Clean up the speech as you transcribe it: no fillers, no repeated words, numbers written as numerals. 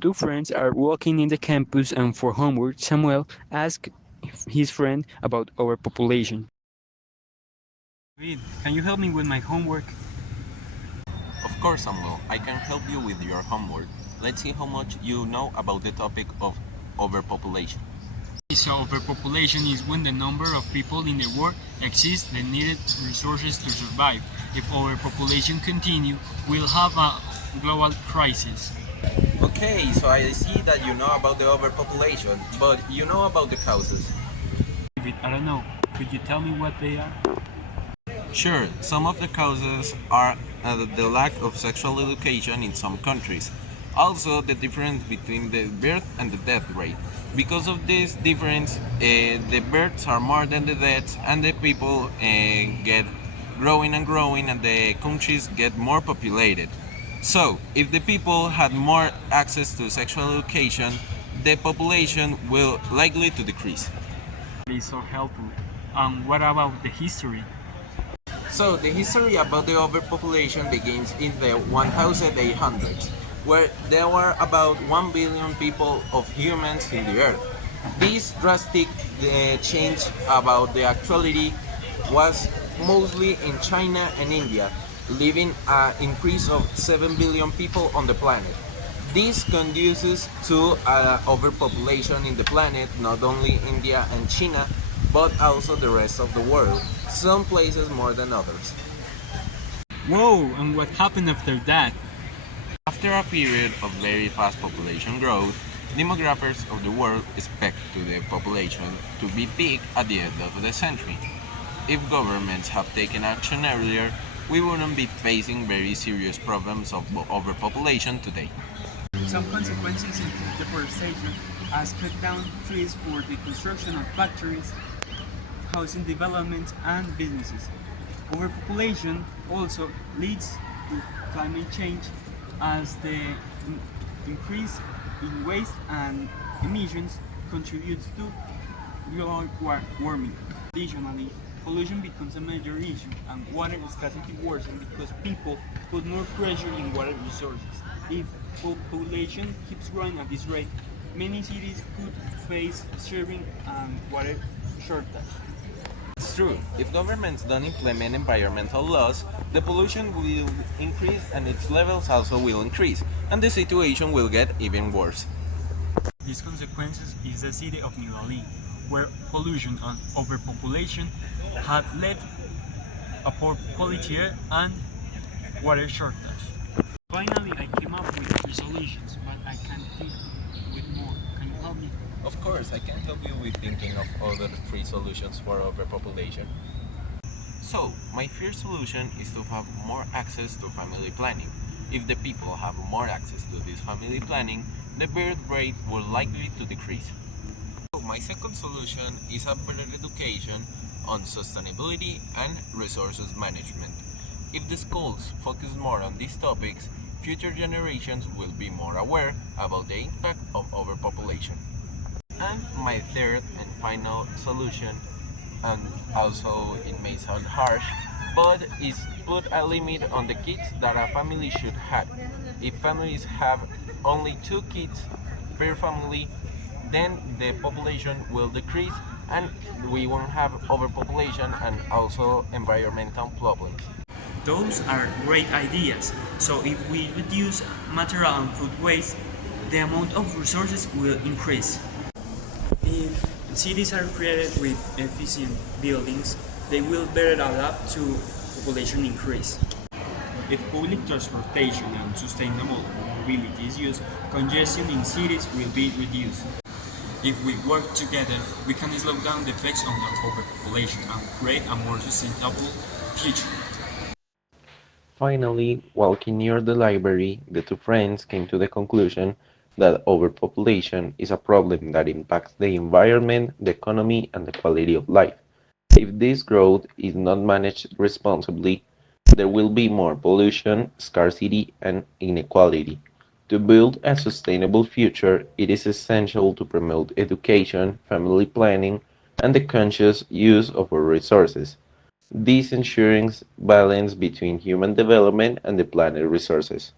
Two friends are walking in the campus, and for homework, Samuel asks his friend about overpopulation. David, can you help me with my homework? Of course, Samuel, I can help you with your homework. Let's see how much you know about the topic of overpopulation. So overpopulation is when the number of people in the world exceeds the needed resources to survive. If overpopulation continue, we'll have a global crisis. Okay, so I see that you know about the overpopulation, but you know about the causes. David, I don't know. Could you tell me what they are? Sure, some of the causes are the lack of sexual education in some countries. Also, the difference between the birth and the death rate. Because of this difference, the births are more than the deaths, and the people get growing and growing, and the countries get more populated. So, if the people had more access to sexual education, the population will likely to decrease. It is so helpful. And what about the history? So the history about the overpopulation begins in the 1800s, where there were about 1 billion people of humans in the earth. This drastic change about the actuality was mostly in China and India, leaving an increase of 7 billion people on the planet. This conduces to overpopulation in the planet, not only India and China, but also the rest of the world, some places more than others. Whoa, and what happened after that? After a period of very fast population growth, demographers of the world expect to the population to be big at the end of the century. If governments have taken action earlier, we wouldn't be facing very serious problems of overpopulation today. Some consequences include deforestation, as cut down trees for the construction of factories, housing development, and businesses. Overpopulation also leads to climate change as the increase in waste and emissions contributes to global warming. Additionally, pollution becomes a major issue and water scarcity worsens because people put more pressure in water resources. If population keeps growing at this rate, many cities could face serving and water shortage. It's true. If governments don't implement environmental laws, the pollution will increase and its levels also will increase, and the situation will get even worse. These consequences is the city of New Delhi, where pollution and overpopulation had led a poor quality air and water shortage. Finally, I came up with three solutions, but I can't think with more. Can you help me? Of course, I can help you with thinking of other three solutions for overpopulation. So, my first solution is to have more access to family planning. If the people have more access to this family planning, the birth rate will likely to decrease. So, my second solution is a better education on sustainability and resources management. If the schools focus more on these topics, future generations will be more aware about the impact of overpopulation. And my third and final solution, and also it may sound harsh, but is put a limit on the kids that a family should have. If families have only 2 kids per family, then the population will decrease and we won't have overpopulation and also environmental problems. Those are great ideas. So if we reduce material and food waste, the amount of resources will increase. If cities are created with efficient buildings, they will better adapt to population increase. If public transportation and sustainable mobility is used, congestion in cities will be reduced. If we work together, we can slow down the effects of the overpopulation and create a more sustainable future. Finally, walking near the library, the two friends came to the conclusion that overpopulation is a problem that impacts the environment, the economy, and the quality of life. If this growth is not managed responsibly, there will be more pollution, scarcity, and inequality. To build a sustainable future, it is essential to promote education, family planning, and the conscious use of our resources. This ensuring balance between human development and the planet resources.